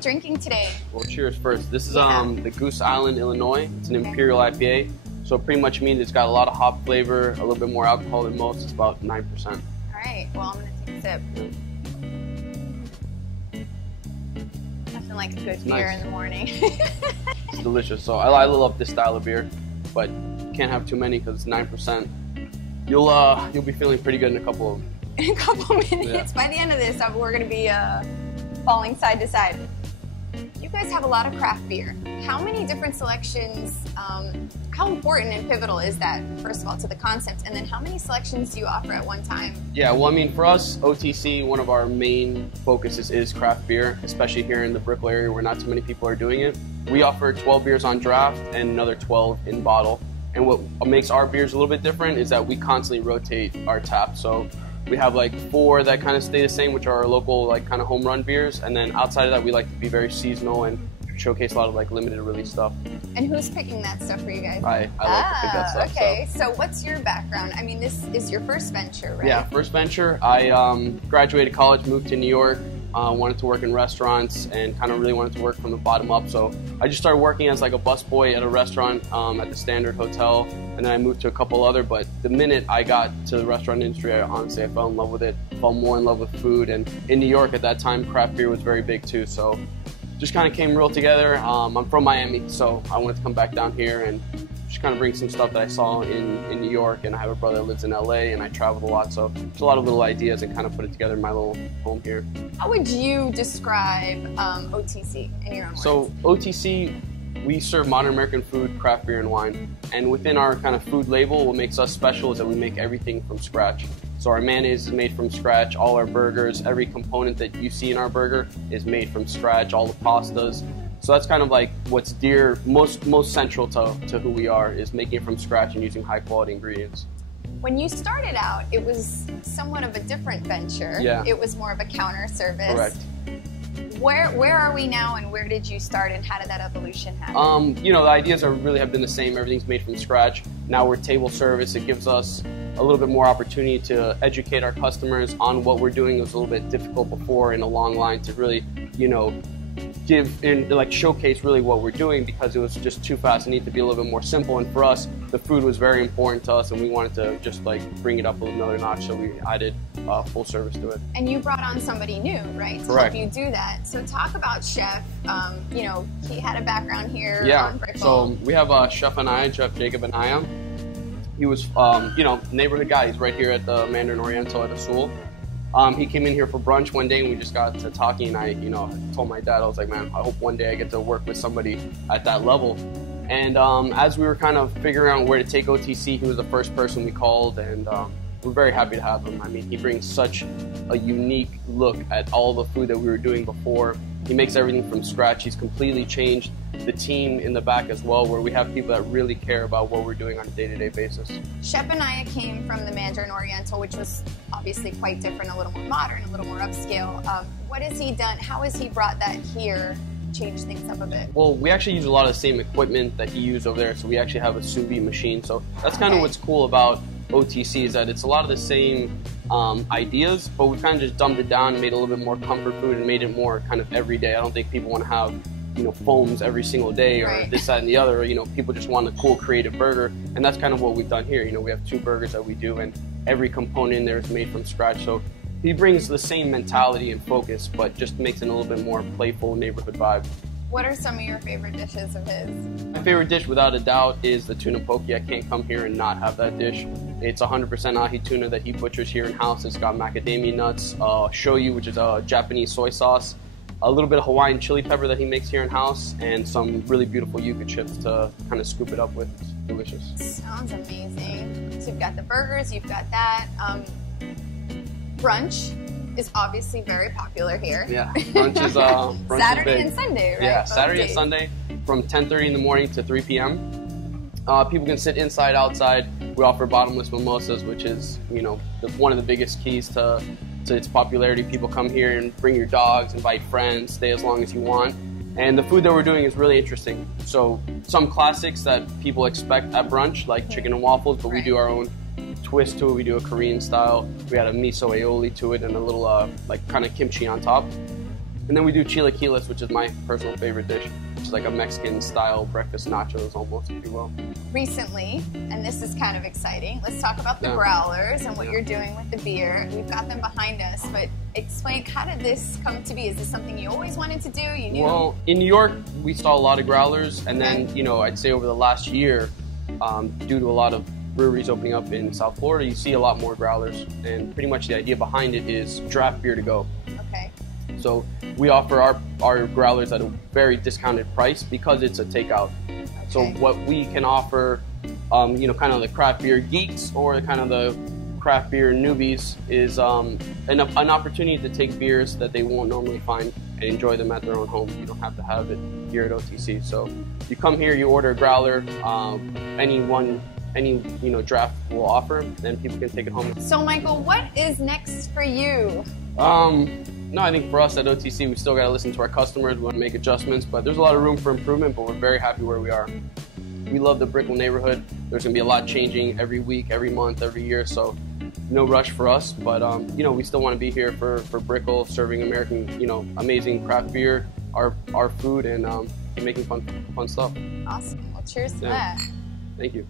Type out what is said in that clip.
drinking today? Well, cheers first. This is the Goose Island, Illinois. It's an Imperial IPA. So it pretty much means it's got a lot of hop flavor, a little bit more alcohol than most. It's about 9%. All right, well, I'm gonna take a sip. Nothing like a good beer in the morning. It's delicious. So I love this style of beer, but you can't have too many because it's 9%. You'll be feeling pretty good in a couple of In a couple minutes. By the end of this, we're gonna be falling side to side. You guys have a lot of craft beer. How many different selections, how important and pivotal is that, first of all, to the concept, and then how many selections do you offer at one time? Yeah, well, I mean, for us, OTC, one of our main focuses is craft beer, especially here in the Brickell area where not too many people are doing it. We offer 12 beers on draft and another 12 in bottle. And what makes our beers a little bit different is that we constantly rotate our taps. So we have like 4 that kind of stay the same, which are our local like kind of home run beers. And then outside of that, we like to be very seasonal and showcase a lot of like limited release stuff. And who's picking that stuff for you guys? I like to pick that stuff. Okay, so what's your background? I mean, this is your first venture, right? Yeah, first venture. I graduated college, moved to New York, wanted to work in restaurants and kind of really wanted to work from the bottom up. So I just started working as like a busboy at a restaurant at the Standard Hotel, and then I moved to a couple other. But the minute I got to the restaurant industry, I fell in love with it, fell more in love with food. And in New York at that time, craft beer was very big too. So just kind of came real together. I'm from Miami, so I wanted to come back down here and just kind of bring some stuff that I saw in New York. And I have a brother that lives in LA, and I traveled a lot, so just a lot of little ideas and kind of put it together in my little home here. How would you describe OTC in your own words? So OTC, we serve modern American food, craft beer, and wine. And within our kind of food label, what makes us special is that we make everything from scratch. So our mayonnaise is made from scratch, all our burgers, every component that you see in our burger is made from scratch, all the pastas. So that's kind of like what's dear, most central to who we are, is making it from scratch and using high quality ingredients. When you started out, it was somewhat of a different venture. Yeah. It was more of a counter service. Correct. Where are we now, and where did you start, and how did that evolution happen? You know, the ideas really have been the same. Everything's made from scratch. Now we're table service. It gives us a little bit more opportunity to educate our customers on what we're doing. It was a little bit difficult before in a long line to really, you know, give and like showcase really what we're doing, because it was just too fast. It needed to be a little bit more simple. And for us, the food was very important to us, and we wanted to just like bring it up another notch. So we added full service to it. And you brought on somebody new, right, to Correct. help you do that. So talk about Chef. You know, he had a background here on Brickell. So we have Chef Anaya, Chef Jacob Anaya. He was, you know, neighborhood guy. He's right here at the Mandarin Oriental at Azul. He came in here for brunch one day, and we just got to talking, and I told my dad, I was like, man, I hope one day I get to work with somebody at that level. And as we were kind of figuring out where to take OTC, he was the first person we called, and we're very happy to have him. I mean, he brings such a unique look at all the food that we were doing before. He makes everything from scratch. He's completely changed the team in the back as well, where we have people that really care about what we're doing on a day-to-day basis. Chef Anaya came from the Mandarin Oriental, which was obviously quite different, a little more modern, a little more upscale. What has he done? How has he brought that here, changed things up a bit? Well, we actually use a lot of the same equipment that he used over there. So we actually have a sous vide machine. So that's kind of what's cool about OTC, is that it's a lot of the same ideas, but we've kind of just dumbed it down and made it a little bit more comfort food and made it more kind of everyday. I don't think people want to have, you know, foams every single day or this, that, and the other. You know, people just want a cool, creative burger, and that's kind of what we've done here. You know, we have 2 burgers that we do, and every component in there is made from scratch. So he brings the same mentality and focus, but just makes it a little bit more playful neighborhood vibe. What are some of your favorite dishes of his? My favorite dish, without a doubt, is the tuna poke. I can't come here and not have that dish. It's 100% ahi tuna that he butchers here in-house. It's got macadamia nuts, shoyu, which is a Japanese soy sauce, a little bit of Hawaiian chili pepper that he makes here in-house, and some really beautiful yuca chips to kind of scoop it up with. It's delicious. Sounds amazing. So you've got the burgers, you've got that. Brunch is obviously very popular here. Yeah, brunch is Saturday and Sunday, right? Yeah, Both Saturday days. and Sunday from 10:30 in the morning to 3 p.m. People can sit inside, outside. We offer bottomless mimosas, which is, you know, one of the biggest keys to its popularity. People come here and bring your dogs, invite friends, stay as long as you want. And the food that we're doing is really interesting. So some classics that people expect at brunch, like chicken and waffles, but we do our own twist to it. We do a Korean style. We add a miso aioli to it and a little like kind of kimchi on top. And then we do chilaquiles, which is my personal favorite dish, which is like a Mexican-style breakfast nachos, almost, if you will. Recently, and this is kind of exciting, let's talk about the growlers and what you're doing with the beer. We've got them behind us, but explain, how did this come to be? Is this something you always wanted to do? You knew? Well, in New York, we saw a lot of growlers, and then, you know, I'd say over the last year, due to a lot of breweries opening up in South Florida, you see a lot more growlers, and pretty much the idea behind it is draft beer to go. Okay. So we offer our growlers at a very discounted price because it's a takeout. Okay. So what we can offer, you know, kind of the craft beer geeks or kind of the craft beer newbies is an opportunity to take beers that they won't normally find and enjoy them at their own home. You don't have to have it here at OTC. So you come here, you order a growler, any you know draft will offer, then people can take it home. So Michael, what is next for you? No, I think for us at OTC, we still got to listen to our customers. We want to make adjustments, but there's a lot of room for improvement, but we're very happy where we are. We love the Brickell neighborhood. There's going to be a lot changing every week, every month, every year, so no rush for us, but you know, we still want to be here for Brickell, serving American, you know, amazing craft beer, our food, and making fun stuff. Awesome. Well, cheers to that. Thank you.